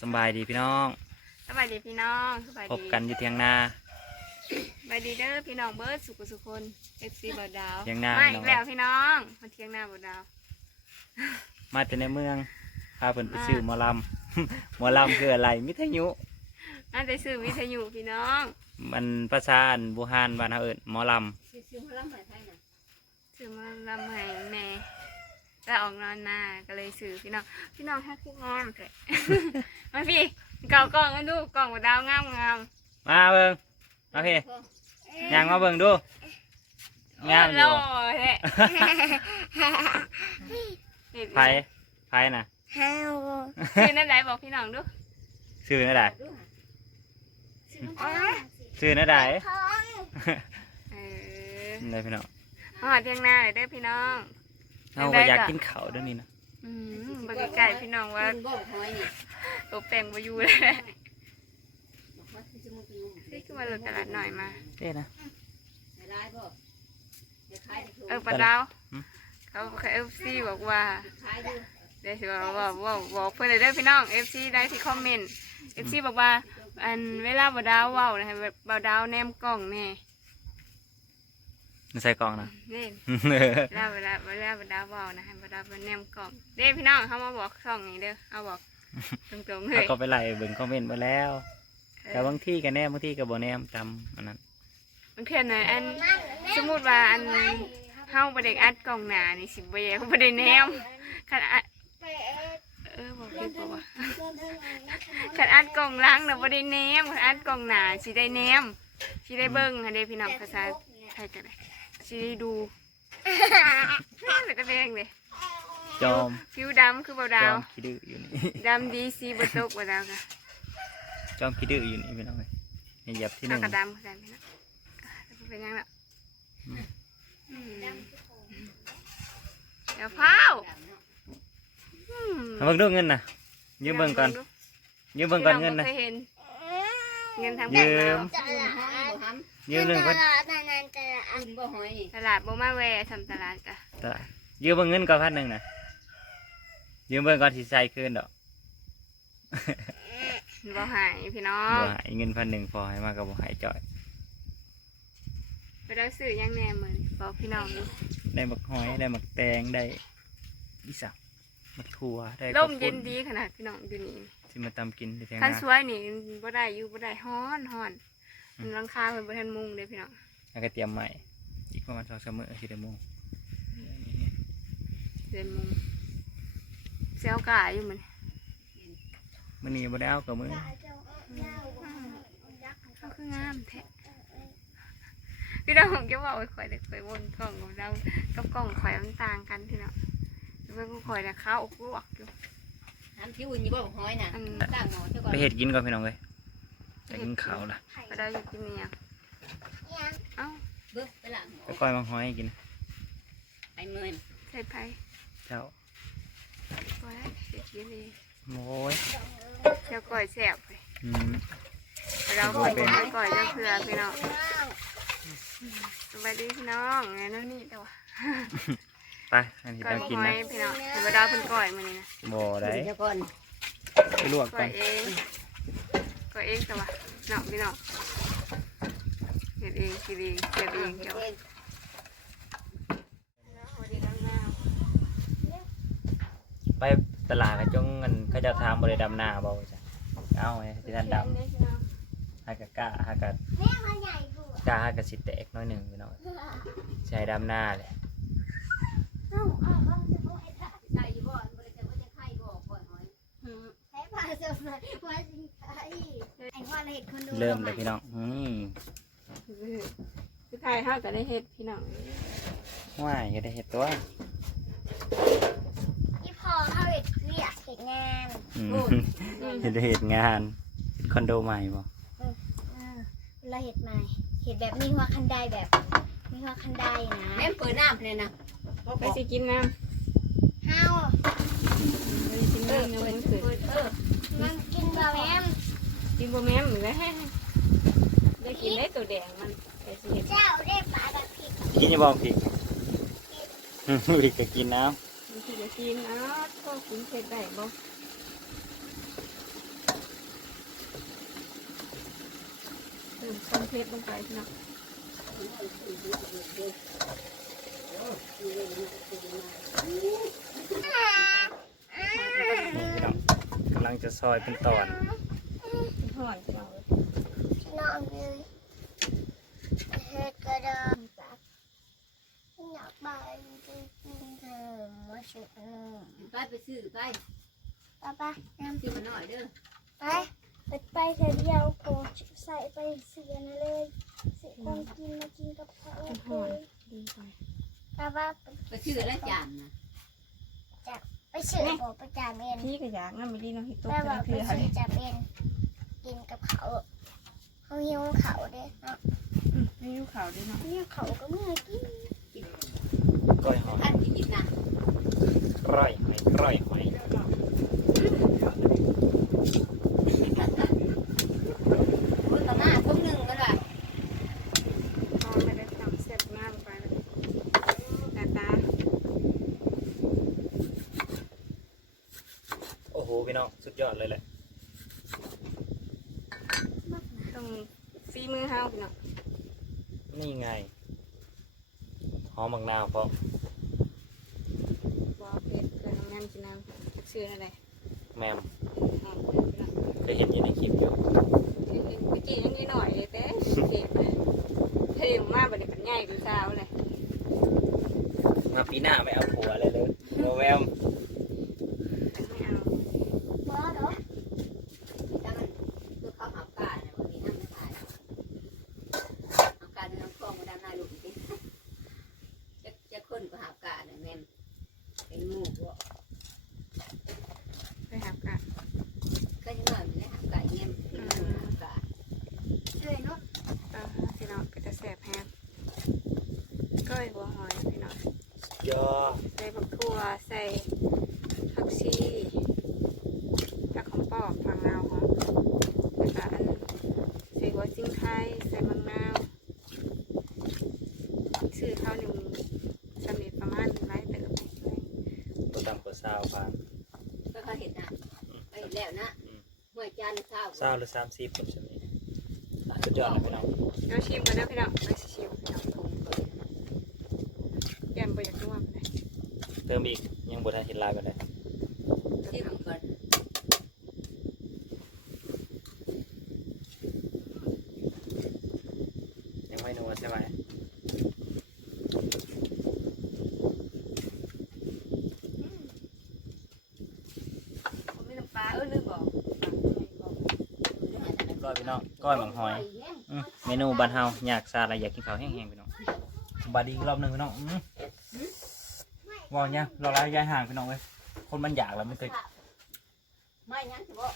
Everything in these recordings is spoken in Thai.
สำบายดีพี่น้อง สบายดีพี่น้องสบายดีพบกันอยู่เทียงนา สบายดีเด้อพี่น้องเบิร์ดสุขสุขคนเอฟซีบ่าวดาวเที่ยงหน้า มาพี่น้อีองกแล้วพี่น้องมาเที่ยงหน้าบ่าวดาวมาจากในเมืองพาเพิ่นไปมาซื้อหมอลำ หมอลำคืออะไรมิทยุ น่าจะซื้อวิทยุพี่น้องมันภาษาอันบูฮานบ้านเฮาเอิ้นหมอลซื้อซื้อมาลำไปไทยน่ะซื้อมาลำให้แม่ แล้วออกนอนหน้าก็เลยซื้อพี่น้อง พี่น้องให้คุกงอมเถอะมาพี่เก่ากล่องกันดูกล่องบ่าวดาวงามงามำมาเบิ่งโอเคย่างมาเบิ่งดูงามอยู่โอ้บ่โหเฮ้เห็นไผไผน่ะซื้อนั่นไหนบอกพี่น้องดูซื้อนั่นใดดูหาซื้อนั่นใดเออนี่เลยพี่น้องมาหาเที่ยงหน้าเลยเด้อพี่น้อง เฮาก็อยากกินข้าวเด้วยวนี่นะอืมบริไก่พี่น้องว่าคุณบอกหอยนี่ตัวแปลงมาอยู่เลยบอกว่าซื้อซื้อมากินนี่คือมาลงตลาดหน่อยมาเด้นะในร้านบ่เดี๋ยวขายถูกเออปลาดาวอืมเขาเอฟซีบอกว่าขายดูเดี๋ยวสิว่าว่าว่าบอกเพื่อนเลยเด้อพี่น้องเอฟซีได้ที่คอมเมนต์เอฟซีบอกว่า อันเวลาบ่าวดาวเว้านะให้บ่าวดาวแนมกล้องแน่ ใส่กล่องนะเล่นเวลาเวลาเวลาบ่าวดาวเว้านะให้บ่าวดาวแนมกล้องเด้พี่น้องเขามาบอกช่องนี้เด้อเอาบอกตรงๆเลเขายก็ไปไล่เบิ่งคอมเมนต์มาแล้ว แต่บางที่ก็แนมบางที่ก็บ่แนมตามอันนั้นมันเพื่อนนะอันสมมุติว่าอันเฮาบ่ได้อัดกล้องหน้านี่สิบ่ได้บ่ได้แนมคันอัดเออบอกพี่บอกว่าขันอัดกล่องล้างเนาะบ่ได้แนมขันอัดกล่องหนาสิได้แนมสิได้เบิ่งค่ะเด้พี่น้องภาษาไทยกันเลย สิได้ดูเป็นตะเพงเลยจอมผิวดำคือบ่ดาจอวมขี้ดื้ออยู่นี่ ดำดีสีบ่ตกบ่ดาวค่ะจอมขี้ดื้ออยู่นี่พี่น้องเอ้ยให้เหยียบที่หเอานึ่ง กระดำคือกันพี่น้องเป็นยังล่ะอืมเดี๋ยวเผาอืมเอาเบิ่งดูเงินนะยืมเบิ่งก่อนยืมเบิ่งก่อนเงินนะพี่องบ่คยเห็นเงินทางยืฝั่งลาวมจะละหอย บ่ทยืมหนึ่งพันำคุณบ่หอยนี่ตลาดบ่มาแวะทำตลาดกะตลาดยืมเบิ่งเงินก่อนพันหนึ่งนะยืมเบิ่งก่อนสิใส่คืนดอกบ่หายพี่น้อบ่งใหายเงินพันหนึ่งพอให้มากกับบ่ใหายจ่อย ไปได้ซื้อยังแหน่เหมือนบอกพี่น้องดูได้หมักหอยได้หมักแตงได้อีสักหมักถั่วได้ร่มข้าวปุ้เย็นดีขนาดพี่น้องอยู่นี่ที่มาตำกินที่แทงคันนาสวยนี่บ่ได้อยู่บ่ได้ฮ้อนฮ้อน มันรังคาเพิ่นบ่ทันมุงเด้พี่น้องแล้วก็เตรียมใหม่ อีกประมาณสองสามมื้อสิได้โมงเดือนมุงเซลกาอยู่มันมื้อนี้บ่ได้เอากับมื้อเขาคืองามแท้พี่น้องผมจะบอกไว้ข่อยเด็กไปวนกล่องของเรากับกล่องข่อยมันต่างกันพี่น้องเพิ่นข่อยน่ะข้าวอกลวกอยู่ทำที่อุ่นยี่บ่หอยน่ะอันตั้งหม้อเท่าก่อนไปเฮ็ดกินก่อนพี่น้องเอ้ยจะกินข้าวล่ะบ่ได้อยู่กินเนี่ยเอ้าเบิ่งไปล้างหม้อไปก้อยหมักหอยให้กินไปเมื่อยใส่ไผเจ้าบ่ได้เด็กกินเองโอ้ยเจ้าก่อยแซ่บไปอืมเราก่อยไปก่อยเจ้าเพื่อพี่น้องสบายดีพี่น้องไงนั่นนี่แต่ว่าไปอันนี้ก่อยต้องกินหอนะยพี่น้องธรรมดาเพิ่นก่อยมื้อนี้นะบ่ได้เดี๋ยวก่อนไปลวกก่ก่ออยนเอง ก่อยเองแต่ว่าเนาะพี่เน้องเฮ็ดเองกินเองเฮ็ดเองเจ้าไปตลาดก็จงเงินเขาจะถามบ่ได้ดำนาบ่ว่าจ้ะเอาไว้ที่ท่านดำหากะกะหากะกะหากะสิแตกน้อยหนึ่งพี่น้องใช้ดำนาแหละ ใส่ยี่บ่บ่ได้แต่ว่าจะไข่บ่ก่อนหอย เริ่มเลยพี่น้องอืมคือไทยเฮาก็ได้เฮ็ดพี่น้องว่ายก็ได้เห็ดตัวที่พอเขาเห็ดเรียกเห็ดงานอืมเห็ดเหตุงานเฮ็ดคอนโดใหม่บ่เออเราเห็ดใหม่เห็ดแบบมีหัวคันไดแบบ มีหัวคันไดนะแม่เปิดน้ำเลยนะไปสิกินน้เฮาำไปสิกินเอน้ำอยังเปิบ่ดถึงเปิดเออ มันกินบะแมมกินบะแมมเอนได้กินได้ตัวแดงมันเจ้าได้ปลาแบบผิดกินยังบอกผิดผิดก็กินน้ำผิดก็กินอ้าวก็กินเผ็ดได้บ่ความเผ็ดลงไปนะ ลังจะซอยเป็นตอนหอยพี่น้องพี่น้องเลยเฮ็ดกระดองจับอยากไปกินเธอมาสิเออไปไปซื้อไปไปไปน้ำซื้อมาหน่อยเด้อไปไปไปเธอเดียวโกใส่ไปเสือนะเลยเสือของกินมากินกับเขาเลยดีไปไปไปไปซื้อแล้วจานนะ ไปเสือโกไปจามเองพี่ก็อยากนั่นไม่ดีเนาะที่ตกแม่ใจบอกไปคือเสือะไรอจามเองกินกับเขาเขาหิวเขาเด้เนาะไม่รู้ข่าวดีเนาะเนี่ยเขาก็เมื่อกินก้อยหอยท่านกินกินนะร่อยหอยร่อยหอย คนต่อหน้าคนหนึ่งก็ได้ พอไม่ได้ทำเสร็จมากไปแล้วตาตา โอ้โหพี่น้ องสุดยอดเลยแหละต้องซีมือเฮาพี่น้องนี่ไงหอมบักนาวพร้อมบอกเพชรเกินน้ำน้ำกินน้ำชื่ออะไรแมมหอมพี่น้องเคยเห็นอยู่ในคลิปอยู่ไปจีนนิดหน่อยเลยแต่เด็กเท่มากบัดนี้เป็นใหญ่เป็นสาวเลยมาปีหน้าไม่เอาผัวเลยเลยโนแวม ไม่เอา บ่เนาะ ถ้ามันคือเขาหาการเนี่ยบางทีนั่งไม่ถ่ายหาการน้ำคลองมาด้านหน้าลูกดิจะจะคนก็หาการเนี่ยแม่เป็นหมูก็ ไปหากัน ก็ยังนอนไม่ได้หาการเงี้ยเป็นหมูหาการ เอ้ยเนาะ เออพี่น้องก็จะแสบแฮมก้อยบัวหอยพี่น้อง ยอ ใส่ ผักทั่วใส่ผักชีผักของปอกผักนาวหอมแล้วก็อันใส่หัวจิ้งไข่ใส่มะนาวซื้อข้าวหนึ่งสำเร็จประมาณไรเติบตัวดำกว่าซาวพานก็เขาเห็นนะไปเห็นแล้วนะหัวจานเศร้าซาวหรือสามสิบแบบนี้อะสุดยอดเลยพี่น้องเดี๋ยวชิมกันเด้อพี่น้องไปชิมพี่น้องแกมไปอยากร่วม เลยเติมอีกยังบทันเห็นลายไปเลยที่มันก่อนยังไม่นัวใช่ไหมผมมีน้ำปลาเออลืมบอกก้อยพี่น้องก้อยหมังหอยอืมเมนูบ้านเฮาอยากซาอะไรอยากกินข้าวแห้งๆพี่น้องบาดอีกรอบหนึ่งพี่น้องอืม ว่าเนี่ยเราไล่ย้ายห่างพี่น้องเลยคนมันอยากแล้วไม่เคยไม่งั้นจะบอก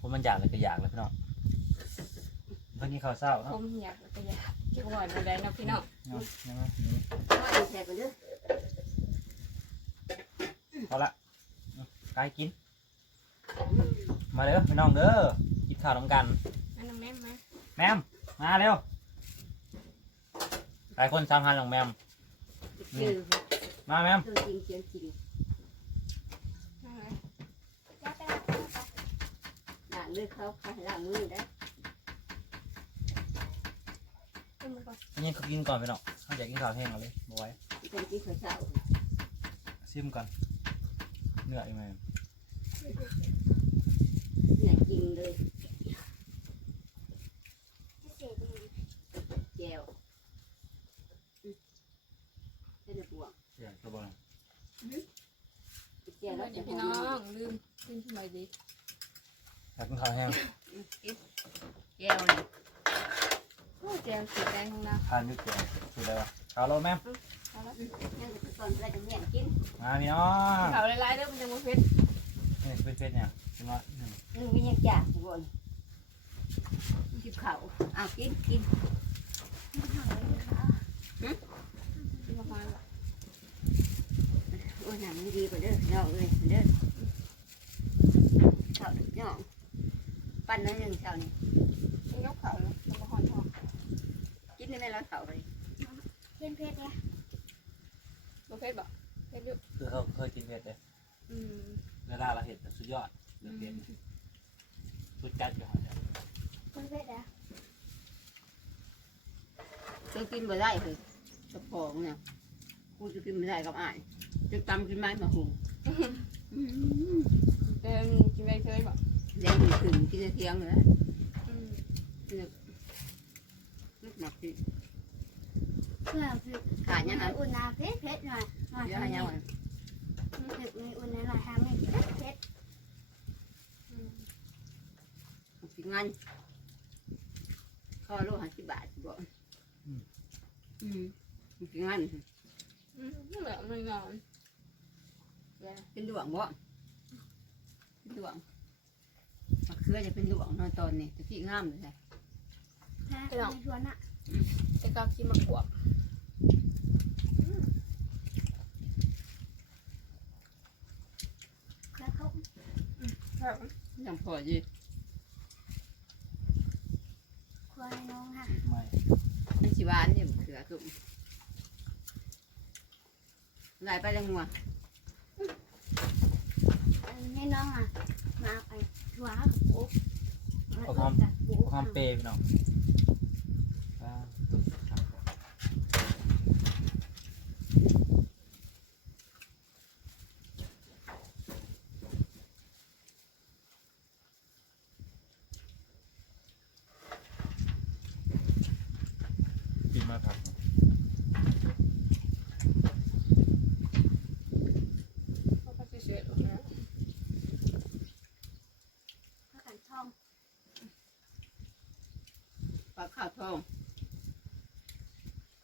คนมันอยากเลยก็อยากแล้วพี่น้องเมื่อกี้ข้าวเศร้าผเนาะมอยากไปอยากกินหอยมาได้นะพี่น้องเนาะยังไงนี่ไม่ใช่กันเด้อเอาละอืมกายกิน มาเด้อพี่น้องเด้อกินข้าวน้ำกัน อันน้ำแม่ไหมแมมมาเร็วหลายคนสามพันของแมม คือมาแมมคือจริงเสียงจริงนั่นเลยจะไปรับเขาไปล้างเลือดเขาค่ะล้างมือได้ขึ้นมาก่อนนี่เขากินก่อนพี่น้องเขาอยากกินข้าวแห้งเอาเลยบไว้เป็นที่เขาเศร้าซิมก่อนเนื้ออีกไหมเนี่ยจริงเลยจะเสียดี แก้วเป็นบวก เดี๋ยวตัวบอล แก้วแล้ว จะพี่น้องลืมลืมทำไมดีอยากกินข้าวแห้งแก้วเลยโอ้แจวสีแดงของเราทานอยุ่เกี่ยวสุดเลยวะข้าวโรยแมมเอาละยังจะตอนอะไรจะเมียนกินมาพี่น้องเขาลายๆเด้อมันจะมาเพ็ดนี่เป็นเฟสเนี่ยใช่ไหมหนึ่งนึกว่ายังจ่าสิบนกินข้าวอ้าวกินกิน ที่มาหอยว่ะ โอ้ยหนังดีกว่าเด้อน้องเลยเด้อข้าวน้องปั้นน้อยหนึ่งข้าวนี่กินยกเขาเลยแล้วก็หอยทองกินได้ไหมเราข้าวไปเพื่อนเพื่อนเนี่ยมาเพ็ดบ่เพ็ดอยู่คือเขาเคยกินเผ็ดเลยอืมเวลาเราเห็นแต่สุดยอดเรื่องเผ็ดสุดจัดอยู่หอยเนี่ยคนเผ็ดอะจะกินบ่ได้เลยกระพองเนี่ยกูจะกินไม่ได้กับอ้าย จะตำกินไม้มาหุงเดินกินไปเคยบอกเดี๋ยวมีถึงกินได้เที่ยงเลยอืมนึกหนักสิเพื่อคือขาดยังไงอุ่นน้ำเผ็ดเผ็ดหน่อยหน่อยเดี๋ยวให้ยังไงถึกมีอุ่นน้ำหน่อยทำให้เผ็ดเผ็ดกินงานข้อโลห้าสิบบาทบ่อืมกินงานอืมแบบ มันนอนเป็นดวงบ่เป็นดวงมะเขือจะเป็นดวงเนาะตอนนี้ตะกี้งามเลยแค่ในชวนอะแต่ก็กินมากวบแล้วเขาครับยังพออยู่ควายน้องค่ะไม่มันสิหวานเนี่ยมะเขือตุ่มไหลไปแล้วงัว ให้น้องอะมาไปชัวร์กับปุ๊บพวกความเปย์พี่น้องอ่าตุ๊บครับกินมาผัก เขาก็จะเชื่อนะ ถ้ากันช่อง ปลาข้าวทอง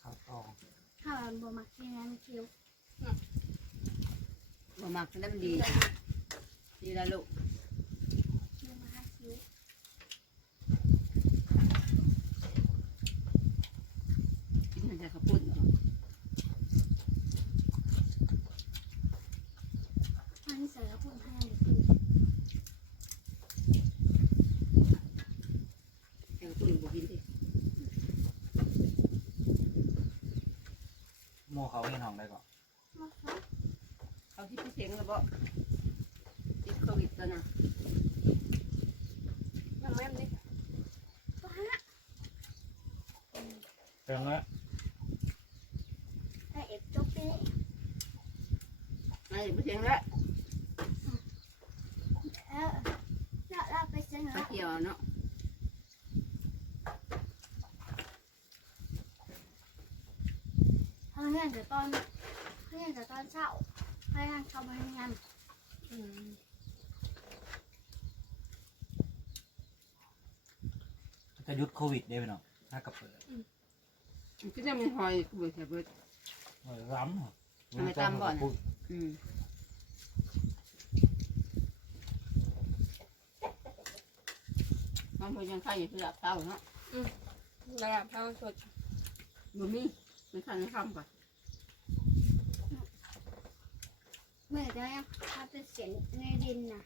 ข้าวทอง ถ้า มันบ่มักที่นั้นคิวบ่มักน้ำดีดีละลูก คิวมาคิว กินมันจะข้าวปุ้น มันเสือคุณให้คิว ข้าวปุ้นบ่กินสิ โมเขาเห็นห้องได้ก่อนมาฟังเขาที่พี่เสียงแล้วบ่ติดโควิดตัวน่ะยังไม่ได้ก็ฮะเรื่องละไอเอฟจุ๊บนี่ไอ้พี่เสียงแล้วเออเราเราไปเสนอไปเที่ยวเนาะ เขาเรียนแต่ตอนเขาเรียนแต่ต อนเช้าเขาเรียนเข้ามาทำงานอืมจะหยุดโควิดได้พี่น้องถ้ากระเปิดมันก็จะมีหอยกูบ่ใช่เบิด เออร้ำเหรอทำไมตามบ่อนอะอืมมันบ่ยังไข่อยู่ที่หลับเต้าเนาะระดับเท่าสดบ่มีมันทันคำก่อน เมื่อจะยังถ้าเป็นเสียงในดินน่ะ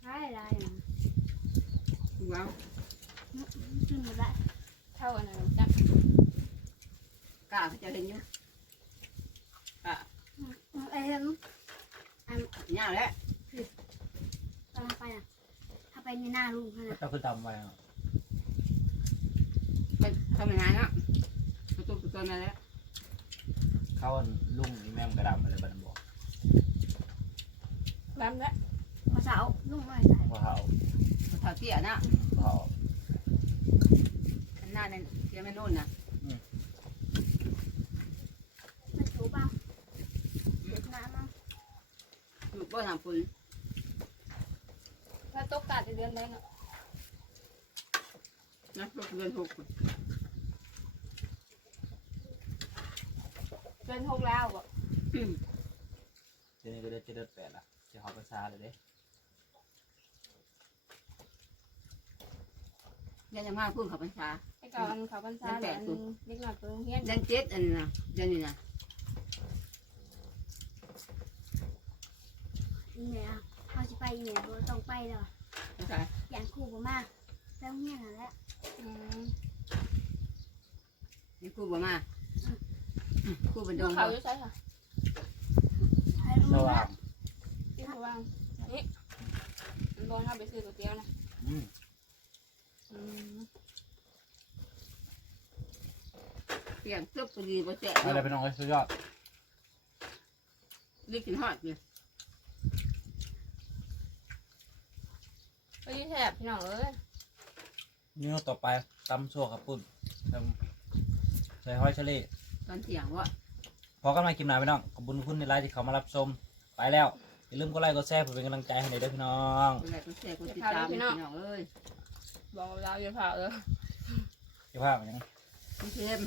ใช่ไรนะว้าวขึ้นมาได้เท่าอันนั้นจับกล้าเขาจะเห็นอยู่กล้าเอ็มหน้าแล้วตอนไปอะถ้าไปในหน้าลุงขนาดเจ้าคือตำไว้เหรอไปทำงานเนาะประตูประตูนั่นแหละเขาอันลุงนี่แม่มกระดำอะไรบ้าน บอกน้ำแล้วมาเสาลุงหน่อยของพ่เขาประตูเตี้ยนะพ่เขาข้างหน้านั่นเตี้ยไม่นู่นนะมาถูบ้างเด็กน้ำมั้งอยู่บ่ทางฝุ่นถ้าตกกาดจะเดือนไหนเนาะนะรถเดินหกเดือนหกแล้วบ่เดี๋ยนี้ก็เดือนเจ็ดเดือนแปดละ จะหอบภาษาเลยเด้ยังยังมากพุ่งขับบัญชาไอ้เก่าอันเขาพรรษาเนี่ยอันเล็กหน่อยไปโรงเรียนยังเจ็ดอันนี้นะยังนี่นะอีเมลเขาจะไปอีเมลต้องไปเลยภาษาอย่างครูบ่มากแล้วเงี้ยนั่นแหละอืมนี่ครูบ่มาครูบันดลูงกเขาอยู่ใช่ค่ะให้สรู้ว่าว่าง นี่คือว่านี่มันบอลเราไปซื้อก๋วยเตี้ยวนะอืมอืมเปลี่ยนเกือบพอดีบ่แจ๊ะอะไรเป็นน้องไอ้ยสุดยอดเรียกกินฮอดเนี่ยไปยี่แถบพี่น้องเอ้ยเมนูต่อไปตำชั่วกับปุ่นตำใส่ห้อยเชลี่ตอนเที่ยงวะ พอกันมากินหน่อยไปน้องขอบคุณคุณในไลน์ที่เขามารับชมไปแล้ว อย่าลืมกดไลค์กดแชร์เพื่อเป็นกำลังใจให้ในอยเด้อพี่น้อง คนแรกคนแซ่บคนติดตามพี่น้องเอ้ยบอกเราอย่าเผาเลยเจ้าภาพยังคุณเค็ม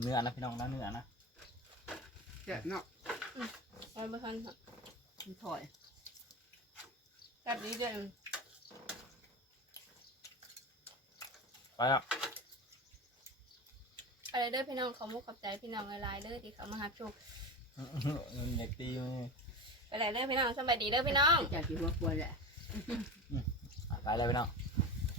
เนื้อนะพี่น้องนะเนื้อนะแซ่บเนาะเอาไปทันค่ะคุณถอยแซ่บดีเด้อไปแล้วอะไรเด้อพี่น้องขอมุกขอบใจพี่น้องหลายๆเด้อที่เขามาหาชม เด็กตีมือไปไหนเด้อพี่น้องสบายดีเด้อพี่น้อง จากที่หัวควรแหละ ไปเลยพี่น้องบ